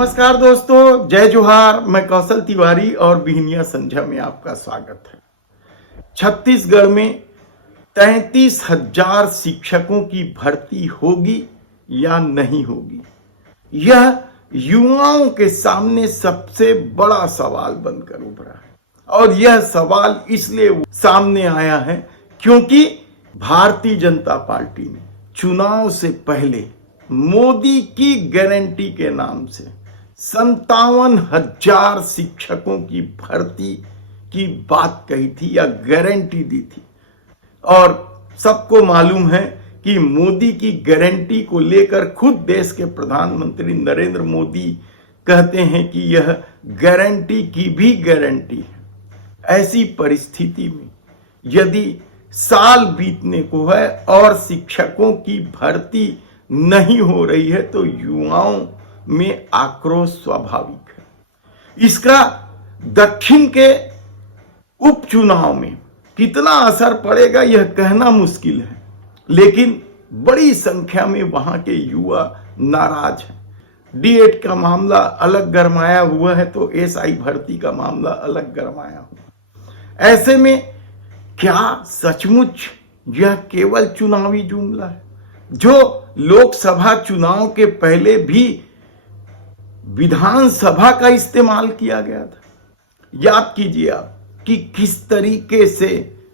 नमस्कार दोस्तों, जय जोहार। मैं कौशल तिवारी और बिहनिया संध्या में आपका स्वागत है। छत्तीसगढ़ में 33,000 शिक्षकों की भर्ती होगी या नहीं होगी, यह युवाओं के सामने सबसे बड़ा सवाल बनकर उभरा है। और यह सवाल इसलिए सामने आया है क्योंकि भारतीय जनता पार्टी ने चुनाव से पहले मोदी की गारंटी के नाम से 57,000 शिक्षकों की भर्ती की बात कही थी या गारंटी दी थी। और सबको मालूम है कि मोदी की गारंटी को लेकर खुद देश के प्रधानमंत्री नरेंद्र मोदी कहते हैं कि यह गारंटी की भी गारंटी है। ऐसी परिस्थिति में यदि साल बीतने को है और शिक्षकों की भर्ती नहीं हो रही है तो युवाओं में आक्रोश स्वाभाविक है। इसका दक्षिण के उपचुनाव में कितना असर पड़ेगा यह कहना मुश्किल है, लेकिन बड़ी संख्या में वहां के युवा नाराज हैं। डीएड का मामला अलग गरमाया हुआ है तो एसआई भर्ती का मामला अलग गरमाया हुआ। ऐसे में क्या सचमुच यह केवल चुनावी जुमला है? जो लोकसभा चुनाव के पहले भी विधानसभा का इस्तेमाल किया गया था। याद कीजिए आप कि किस तरीके से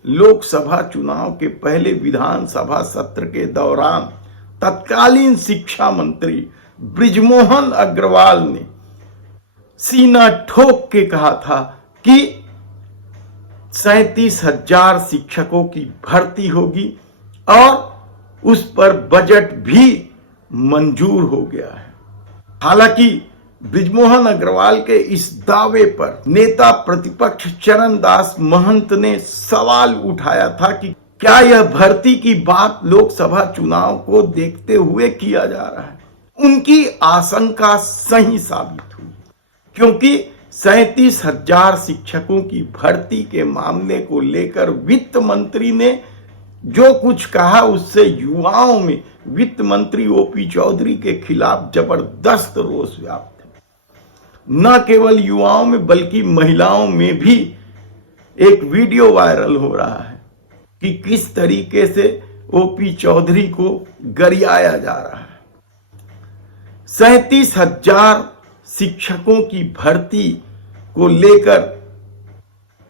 लोकसभा चुनाव के पहले विधानसभा सत्र के दौरान तत्कालीन शिक्षा मंत्री बृजमोहन अग्रवाल ने सीना ठोक के कहा था कि 37,000 शिक्षकों की भर्ती होगी और उस पर बजट भी मंजूर हो गया है। हालांकि बृजमोहन अग्रवाल के इस दावे पर नेता प्रतिपक्ष चरणदास महंत ने सवाल उठाया था कि क्या यह भर्ती की बात लोकसभा चुनाव को देखते हुए किया जा रहा है। उनकी आशंका सही साबित हुई, क्योंकि 37,000 शिक्षकों की भर्ती के मामले को लेकर वित्त मंत्री ने जो कुछ कहा उससे युवाओं में वित्त मंत्री ओपी चौधरी के खिलाफ जबरदस्त रोष व्याप्त है। न केवल युवाओं में बल्कि महिलाओं में भी एक वीडियो वायरल हो रहा है कि किस तरीके से ओपी चौधरी को गरियाया जा रहा है। 37,000 शिक्षकों की भर्ती को लेकर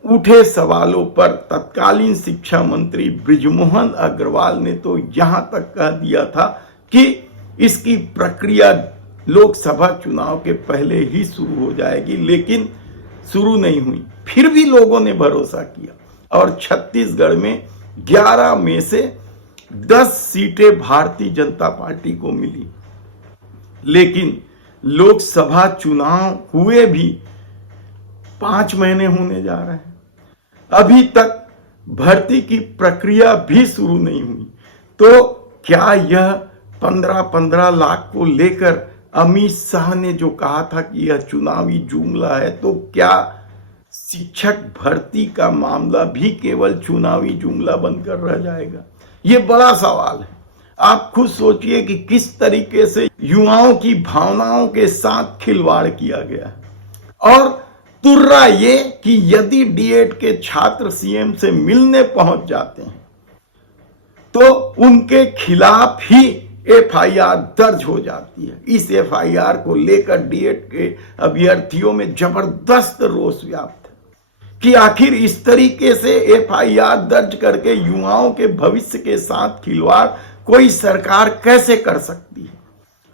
उठे सवालों पर तत्कालीन शिक्षा मंत्री बृजमोहन अग्रवाल ने तो यहां तक कह दिया था कि इसकी प्रक्रिया लोकसभा चुनाव के पहले ही शुरू हो जाएगी, लेकिन शुरू नहीं हुई। फिर भी लोगों ने भरोसा किया और छत्तीसगढ़ में 11 में से 10 सीटें भारतीय जनता पार्टी को मिली। लेकिन लोकसभा चुनाव हुए भी 5 महीने होने जा रहे हैं, अभी तक भर्ती की प्रक्रिया भी शुरू नहीं हुई। तो क्या यह 15-15 लाख को लेकर अमित शाह ने जो कहा था कि यह चुनावी जुमला है, तो क्या शिक्षक भर्ती का मामला भी केवल चुनावी जुमला बनकर रह जाएगा? यह बड़ा सवाल है। आप खुद सोचिए कि किस तरीके से युवाओं की भावनाओं के साथ खिलवाड़ किया गया है। और तुर्रा ये कि यदि डीएड के छात्र सीएम से मिलने पहुंच जाते हैं तो उनके खिलाफ ही एफआईआर दर्ज हो जाती है। इस एफआईआर को लेकर डीएड के अभ्यर्थियों में जबरदस्त रोष व्याप्त है कि आखिर इस तरीके से एफआईआर दर्ज करके युवाओं के भविष्य के साथ खिलवाड़ कोई सरकार कैसे कर सकती है।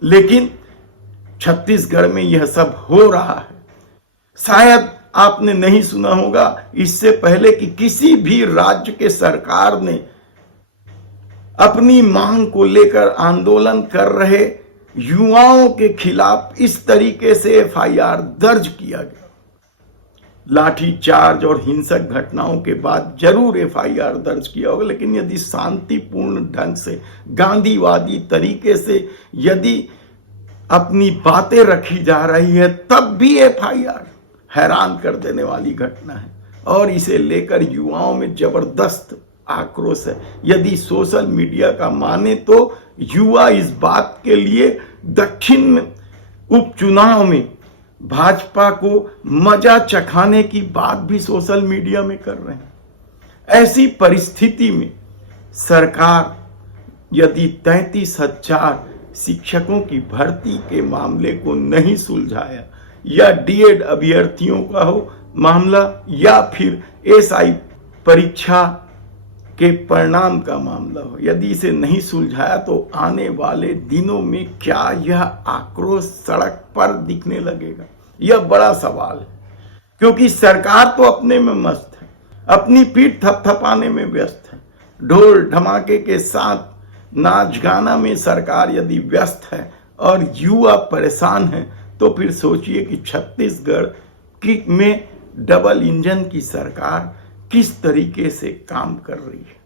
लेकिन छत्तीसगढ़ में यह सब हो रहा है। शायद आपने नहीं सुना होगा इससे पहले कि किसी भी राज्य के सरकार ने अपनी मांग को लेकर आंदोलन कर रहे युवाओं के खिलाफ इस तरीके से एफआईआर दर्ज किया गया। लाठीचार्ज और हिंसक घटनाओं के बाद जरूर एफआईआर दर्ज किया होगा, लेकिन यदि शांतिपूर्ण ढंग से गांधीवादी तरीके से यदि अपनी बातें रखी जा रही है तब भी एफआईआर हैरान कर देने वाली घटना है। और इसे लेकर युवाओं में जबरदस्त आक्रोश है। यदि सोशल मीडिया का माने तो युवा इस बात के लिए दक्षिण उपचुनाव में भाजपा को मजा चखाने की बात भी सोशल मीडिया में कर रहे हैं। ऐसी परिस्थिति में सरकार यदि 33,000 शिक्षकों की भर्ती के मामले को नहीं सुलझाया, या डीएड अभ्यर्थियों का हो मामला या फिर एसआई परीक्षा के परिणाम का मामला हो, यदि इसे नहीं सुलझाया तो आने वाले दिनों में क्या यह आक्रोश सड़क पर दिखने लगेगा? यह बड़ा सवाल है, क्योंकि सरकार तो अपने में मस्त है, अपनी पीठ थपथपाने में व्यस्त है। ढोल धमाके के साथ नाच गाना में सरकार यदि व्यस्त है और युवा परेशान है, तो फिर सोचिए कि छत्तीसगढ़ में डबल इंजन की सरकार किस तरीके से काम कर रही है।